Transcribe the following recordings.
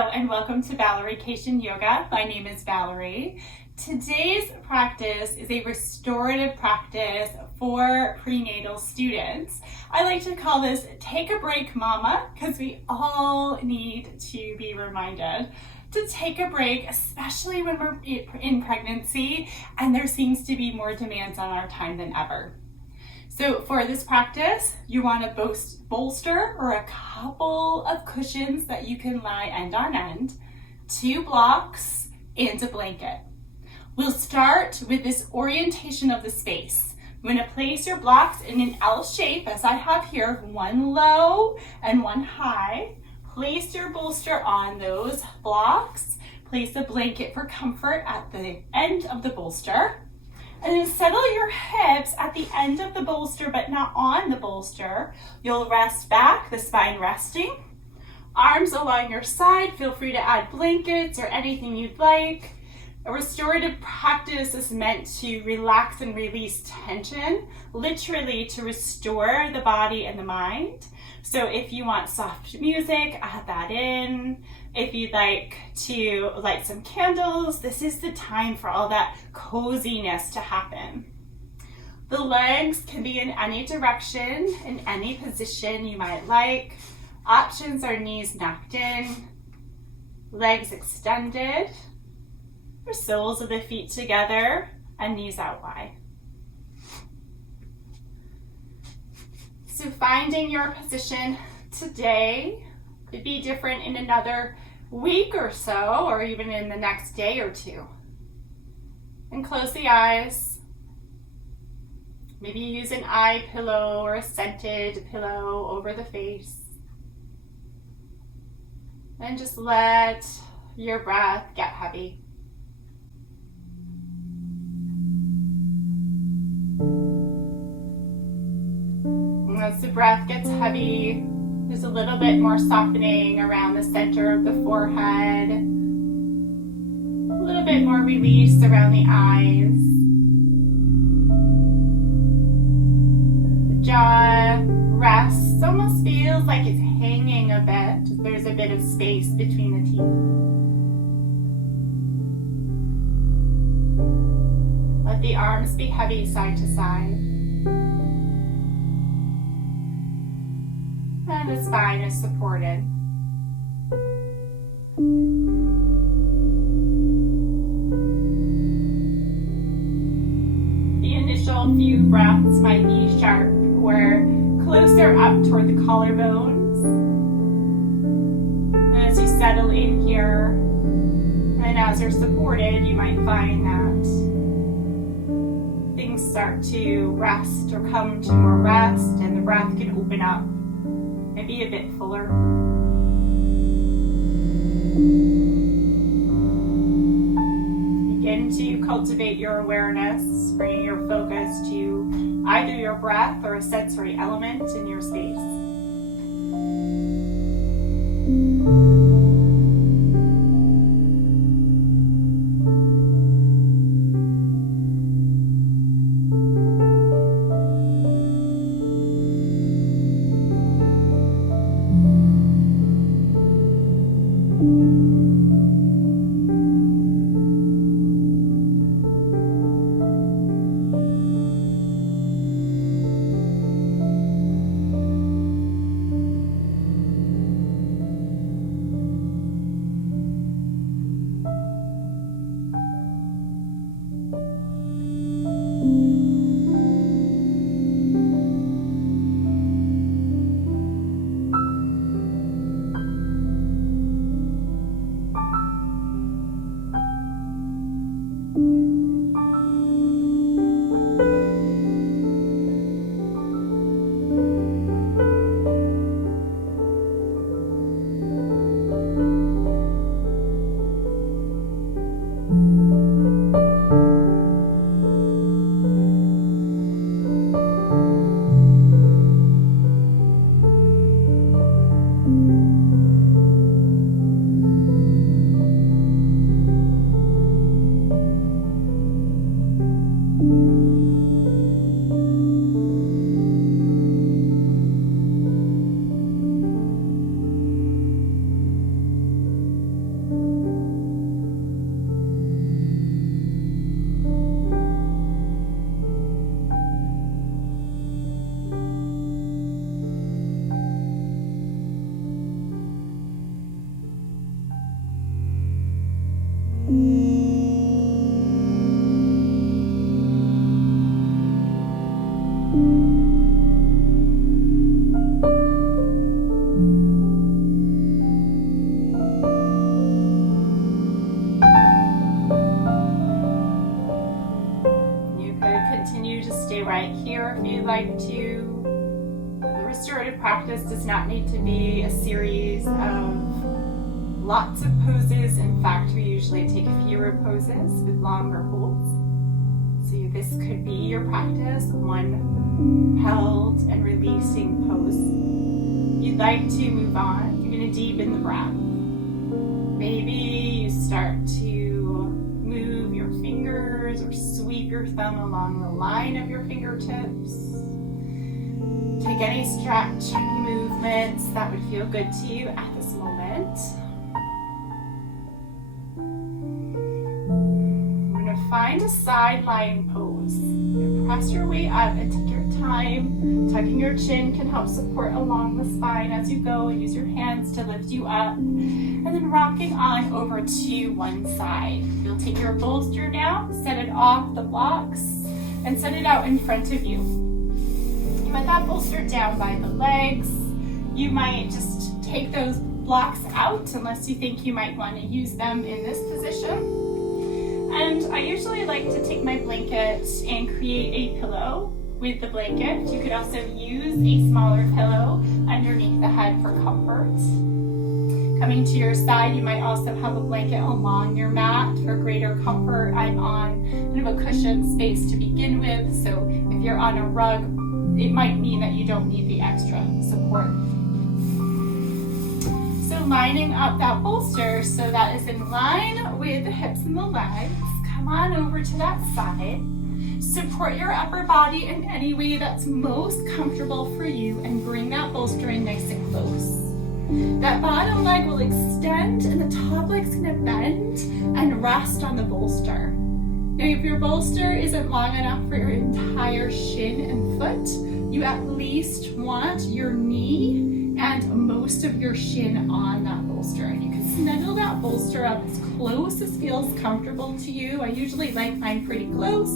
Hello and welcome to Vacation Yoga. My name is Valerie. Today's practice is a restorative practice for prenatal students. I like to call this Take a Break Mama because we all need to be reminded to take a break, especially when we're in pregnancy and there seems to be more demands on our time than ever. So for this practice, you want to bolster or a couple of cushions that you can lie end on end, 2 blocks, and a blanket. We'll start with this orientation of the space. You're going to place your blocks in an L shape, as I have here, one low and one high. Place your bolster on those blocks. Place a blanket for comfort at the end of the bolster. And then settle your hips at the end of the bolster, but not on the bolster. You'll rest back, the spine resting. Arms along your side. Feel free to add blankets or anything you'd like. A restorative practice is meant to relax and release tension, literally to restore the body and the mind. So if you want soft music, add that in. If you'd like to light some candles, this is the time for all that coziness to happen. The legs can be in any direction, in any position you might like. Options are knees knocked in, legs extended, or soles of the feet together, and knees out wide. So finding your position today could be different in another week or so, or even in the next day or two. And close the eyes. Maybe use an eye pillow or a scented pillow over the face. And just let your breath get heavy. As the breath gets heavy, there's a little bit more softening around the center of the forehead, a little bit more release around the eyes. The jaw rests, almost feels like it's hanging a bit. There's a bit of space between the teeth. Let the arms be heavy side to side. And the spine is supported. The initial few breaths might be sharp or closer up toward the collarbones. And as you settle in here, and as you're supported, you might find that things start to rest or come to more rest, and the breath can open up. Maybe a bit fuller. Begin to cultivate your awareness, bringing your focus to either your breath or a sensory element in your space. to. The restorative practice does not need to be a series of lots of poses. In fact, we usually take fewer poses with longer holds. So this could be your practice, one held and releasing pose. You'd like to move on, you're going to deepen the breath. Maybe you start to move your fingers or sweep your thumb along the line of your fingertips. Take any stretch, any movements that would feel good to you at this moment. Find a side lying pose. Press your way up and take your time. Tucking your chin can help support along the spine as you go. Use your hands to lift you up. And then rocking on over to one side. You'll take your bolster now, set it off the blocks, and set it out in front of you. You put that bolster down by the legs. You might just take those blocks out unless you think you might want to use them in this position. And I usually like to take my blanket and create a pillow with the blanket. You could also use a smaller pillow underneath the head for comfort. Coming to your side, you might also have a blanket along your mat for greater comfort. I'm on kind of a cushion space to begin with, so if you're on a rug, it might mean that you don't need the extra support. Lining up that bolster so that is in line with the hips and the legs. Come on over to that side. Support your upper body in any way that's most comfortable for you and bring that bolster in nice and close. That bottom leg will extend and the top leg's gonna bend and rest on the bolster. Now if your bolster isn't long enough for your entire shin and foot, you at least want your knee and most of your shin on that bolster. And you can snuggle that bolster up as close as feels comfortable to you. I usually like mine pretty close,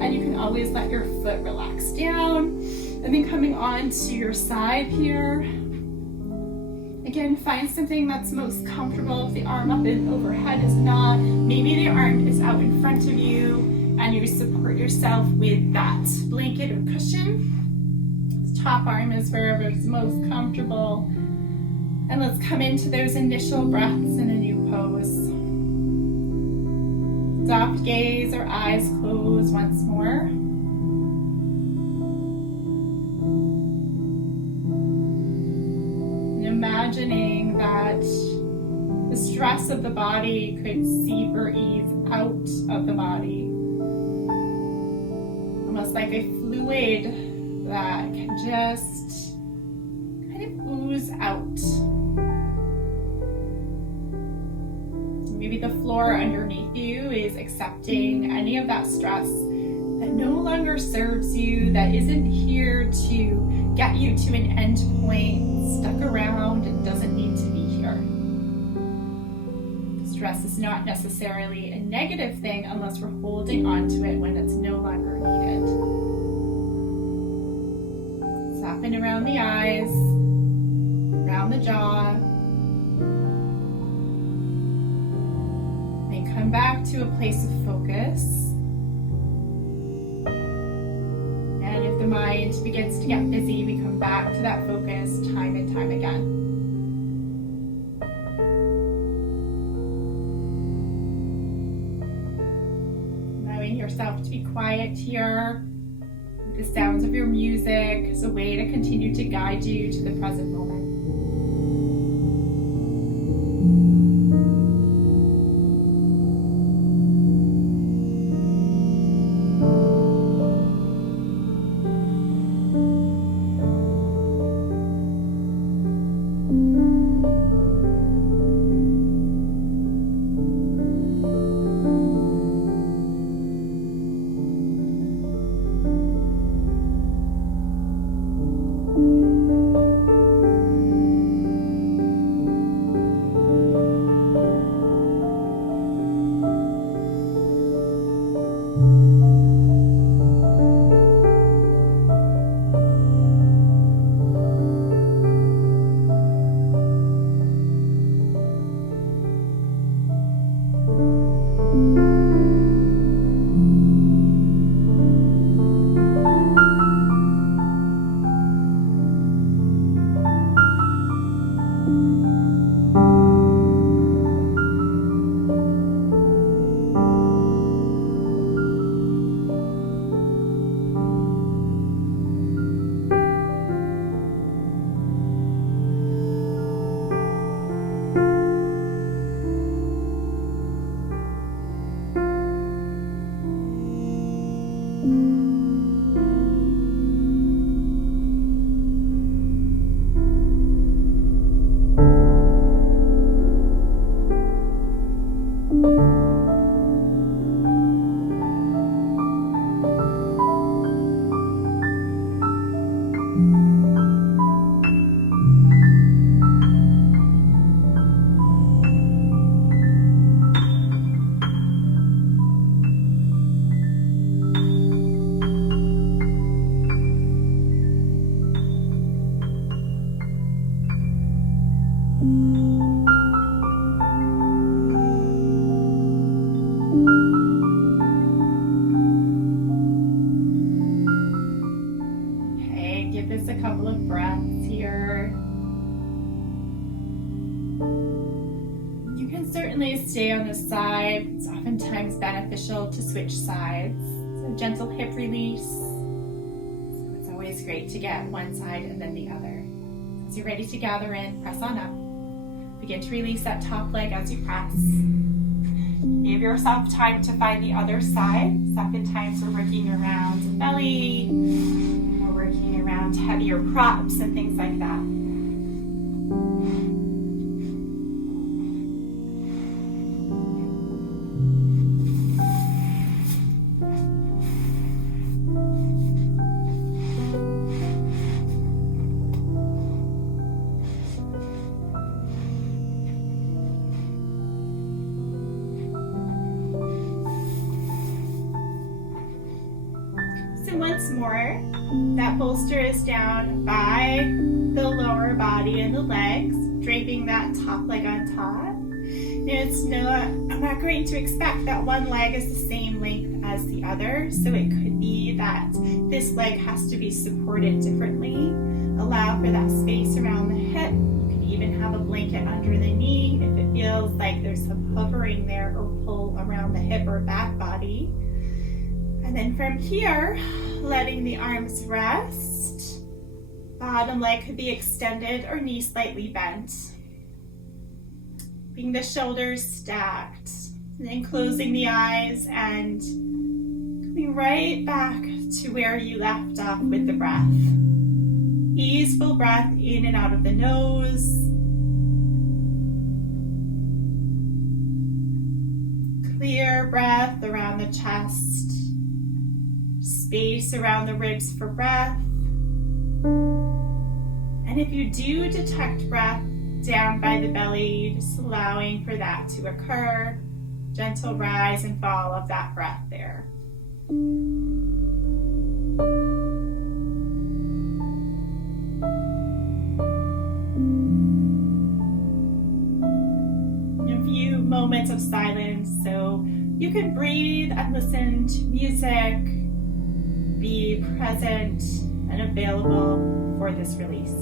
and you can always let your foot relax down. And then coming on to your side here. Again, find something that's most comfortable. If the arm up and overhead is not, maybe the arm is out in front of you, and you support yourself with that blanket or cushion. Top arm is wherever it's most comfortable. And let's come into those initial breaths in a new pose. Soft gaze or eyes closed once more. And imagining that the stress of the body could seep or ease out of the body. Almost like a fluid that can just kind of ooze out. Maybe the floor underneath you is accepting any of that stress that no longer serves you, that isn't here to get you to an end point, stuck around and doesn't need to be here. Stress is not necessarily a negative thing unless we're holding on to it when it's no longer needed. Soften around the eyes, around the jaw. Then come back to a place of focus. And if the mind begins to get busy, we come back to that focus time and time again. Allowing yourself to be quiet here. The sounds of your music is a way to continue to guide you to the present moment. Okay, give this a couple of breaths here. You can certainly stay on the side. It's oftentimes beneficial to switch sides. So gentle hip release. So it's always great to get one side and then the other. As you're ready to gather in, press on up. Begin to release that top leg as you press. Give yourself time to find the other side. Oftentimes we're working around the belly, we're working around heavier props and things like that. So once more, that bolster is down by the lower body and the legs, draping that top leg on top. And it's not great to expect that one leg is the same length as the other, so it could be that this leg has to be supported differently. Allow for that space around the hip. You could even have a blanket under the knee if it feels like there's some hovering there or pull around the hip or back body. And then from here, letting the arms rest. Bottom leg could be extended or knee slightly bent. Keeping the shoulders stacked. And then closing the eyes and coming right back to where you left off with the breath. Easeful breath in and out of the nose. Clear breath around the chest. Space around the ribs for breath. And if you do detect breath down by the belly, just allowing for that to occur. Gentle rise and fall of that breath there. A few moments of silence so you can breathe and listen to music. Be present and available for this release.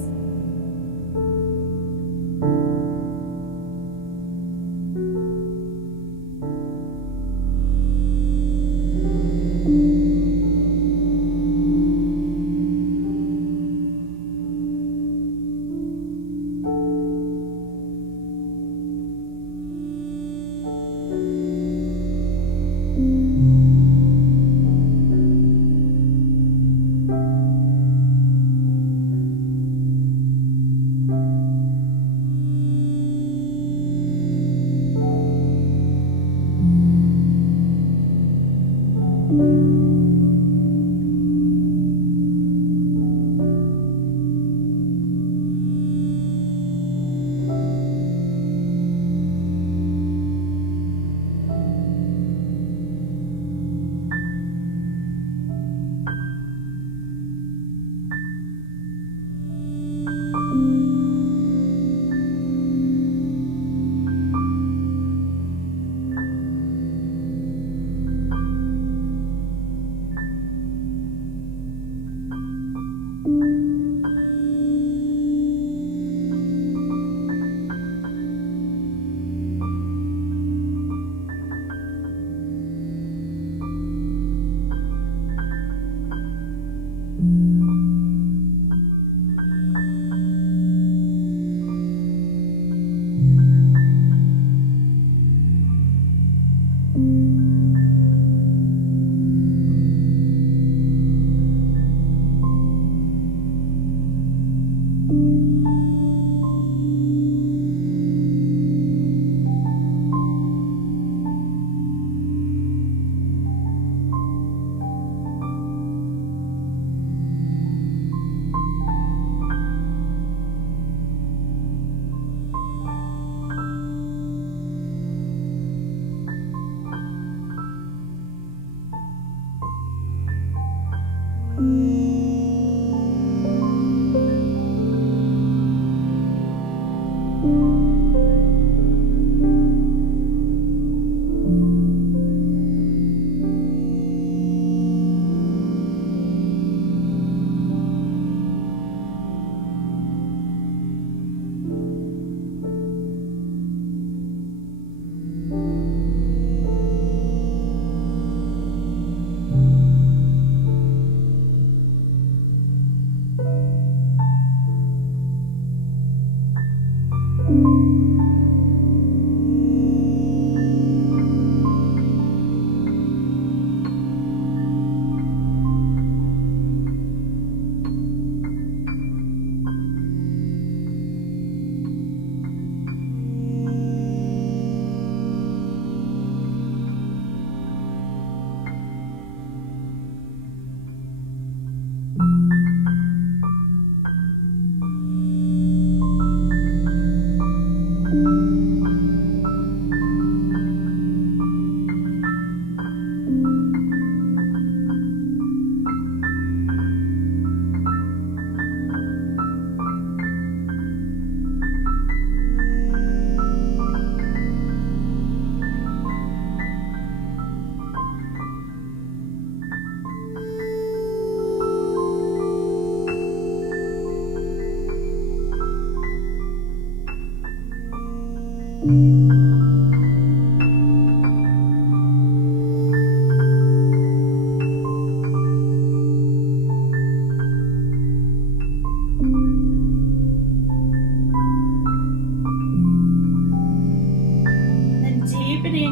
Deepening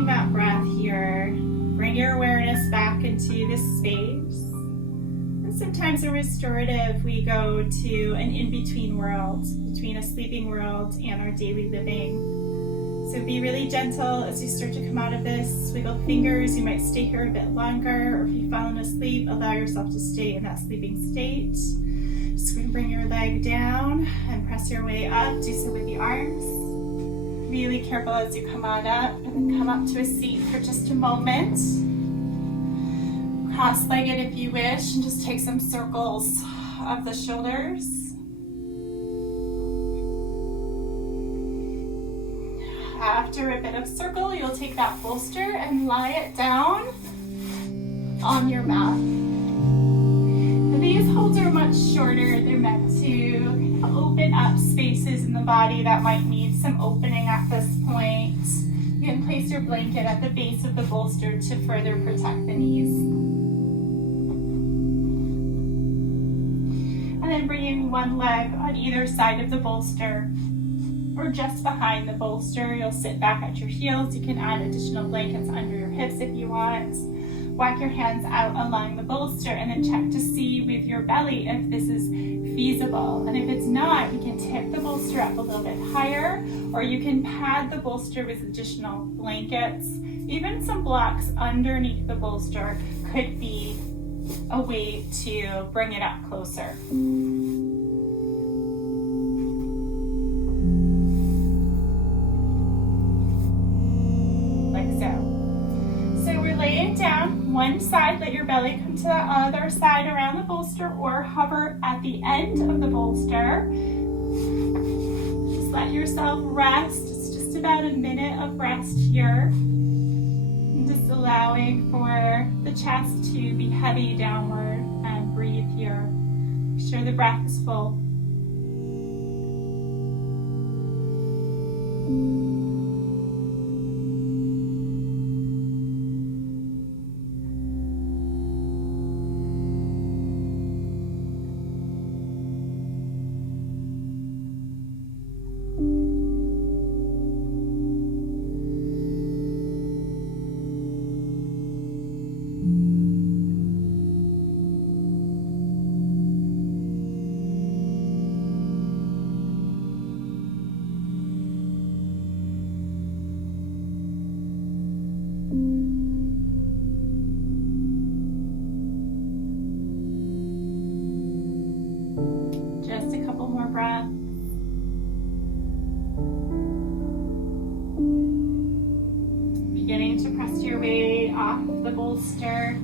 that breath here, bring your awareness back into this space. And sometimes in restorative, we go to an in-between world, between a sleeping world and our daily living. So be really gentle as you start to come out of this. Wiggle fingers, you might stay here a bit longer, or if you've fallen asleep, allow yourself to stay in that sleeping state. Just going to bring your leg down and press your way up. Do so with the arms. Really careful as you come on up, and then come up to a seat for just a moment. Cross-legged if you wish, and just take some circles of the shoulders. After a bit of circle, you'll take that bolster and lie it down on your mat. These holds are much shorter. They're meant to open up spaces in the body that might need some opening at this point. You can place your blanket at the base of the bolster to further protect the knees. And then bringing one leg on either side of the bolster or just behind the bolster. You'll sit back at your heels. You can add additional blankets under your hips if you want. Walk your hands out along the bolster and then check to see with your belly if this is feasible. And if it's not, you can tip the bolster up a little bit higher, or you can pad the bolster with additional blankets. Even some blocks underneath the bolster could be a way to bring it up closer. Like so. So we're laying down one side, let your belly come to the other side around the bolster, or hover at the end of the bolster. Just let yourself rest. It's just about a minute of rest here. And just allowing for the chest to be heavy downward, and breathe here. Make sure the breath is full. Just a couple more breaths. Beginning to press your way off the bolster.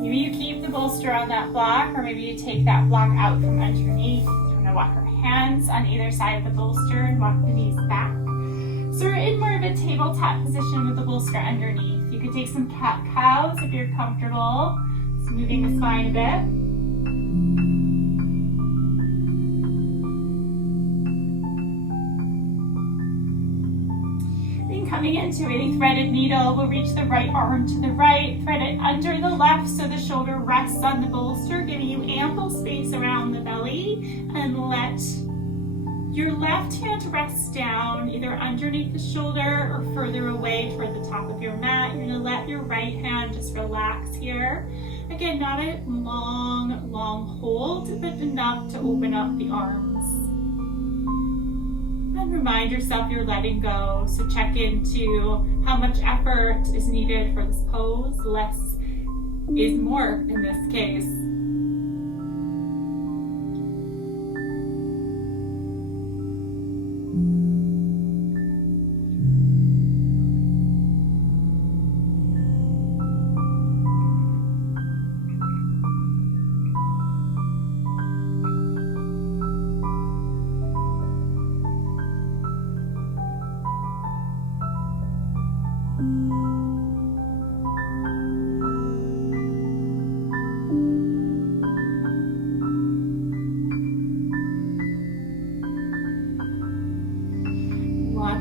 Maybe you keep the bolster on that block, or maybe you take that block out from underneath. We're going to walk our hands on either side of the bolster and walk the knees back. So we're in more of a tabletop position with the bolster underneath. You could take some cat-cows if you're comfortable. Just moving the spine a bit. Coming into a threaded needle, we'll reach the right arm to the right, thread it under the left so the shoulder rests on the bolster, giving you ample space around the belly, and let your left hand rest down either underneath the shoulder or further away toward the top of your mat. You're going to let your right hand just relax here. Again, not a long hold, but enough to open up the arms. And remind yourself you're letting go. So check into how much effort is needed for this pose. Less is more in this case.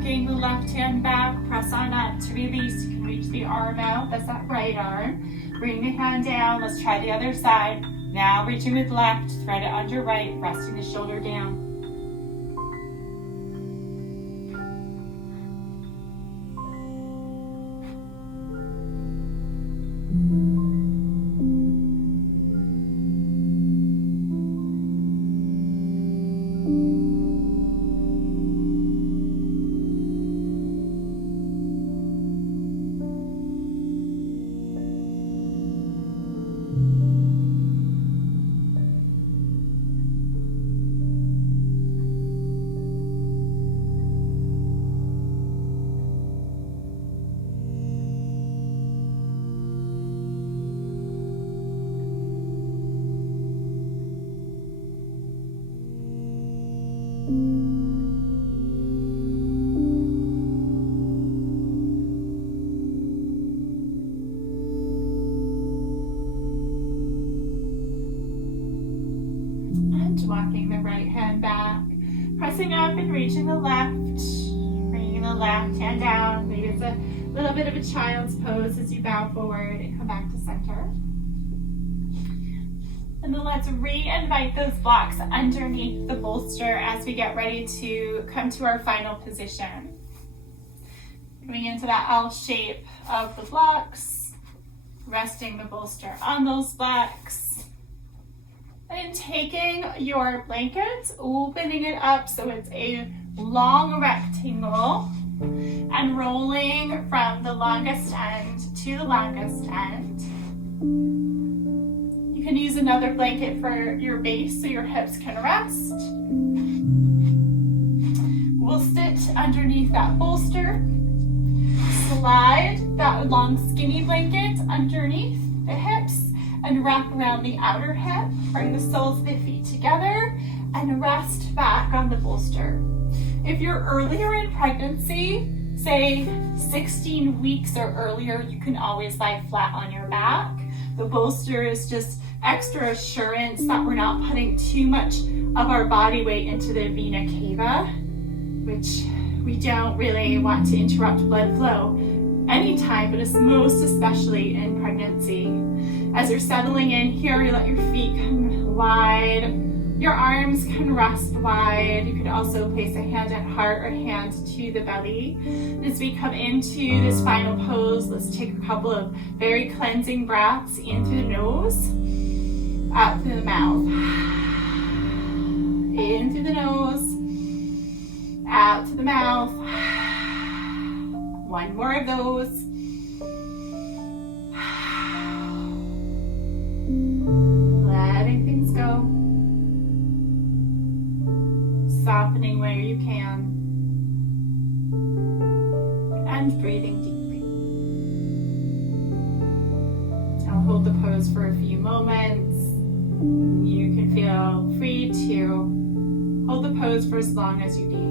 walking the left hand back, press on up to release. You can reach the arm out, that's that right arm. Bring the hand down, let's try the other side. Now reaching with left, thread it under right, resting the shoulder down. Walking the right hand back, pressing up and reaching the left, bringing the left hand down. Maybe it's a little bit of a child's pose as you bow forward and come back to center. And then let's re-invite those blocks underneath the bolster as we get ready to come to our final position. Coming into that L shape of the blocks, resting the bolster on those blocks. And taking your blanket, opening it up so it's a long rectangle and rolling from the longest end to the longest end. You can use another blanket for your base so your hips can rest. We'll sit underneath that bolster, slide that long skinny blanket underneath the hips, and wrap around the outer hip. Bring the soles of the feet together and rest back on the bolster. If you're earlier in pregnancy, say 16 weeks or earlier, you can always lie flat on your back. The bolster is just extra assurance that we're not putting too much of our body weight into the vena cava, which we don't really want to interrupt blood flow anytime, but it's most especially in pregnancy. As you're settling in here, you let your feet come wide. Your arms can rest wide. You could also place a hand at heart or hand to the belly. As we come into this final pose, let's take a couple of very cleansing breaths in through the nose, out through the mouth. In through the nose, out to the mouth. One more of those. Letting things go. Softening where you can. And breathing deeply. I'll hold the pose for a few moments. You can feel free to hold the pose for as long as you need.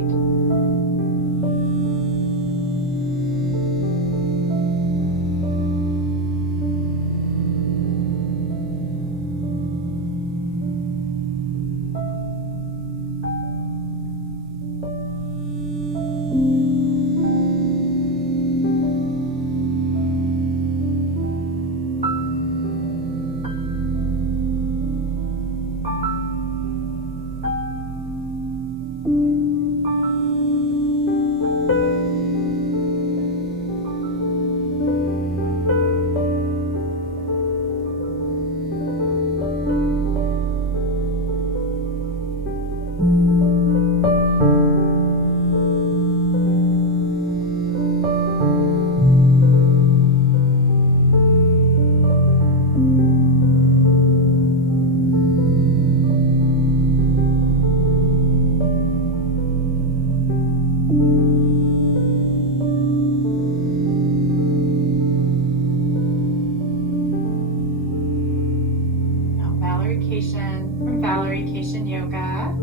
Yoga.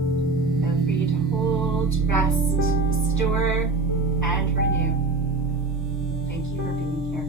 Feel free to hold, rest, restore, and renew. Thank you for being here.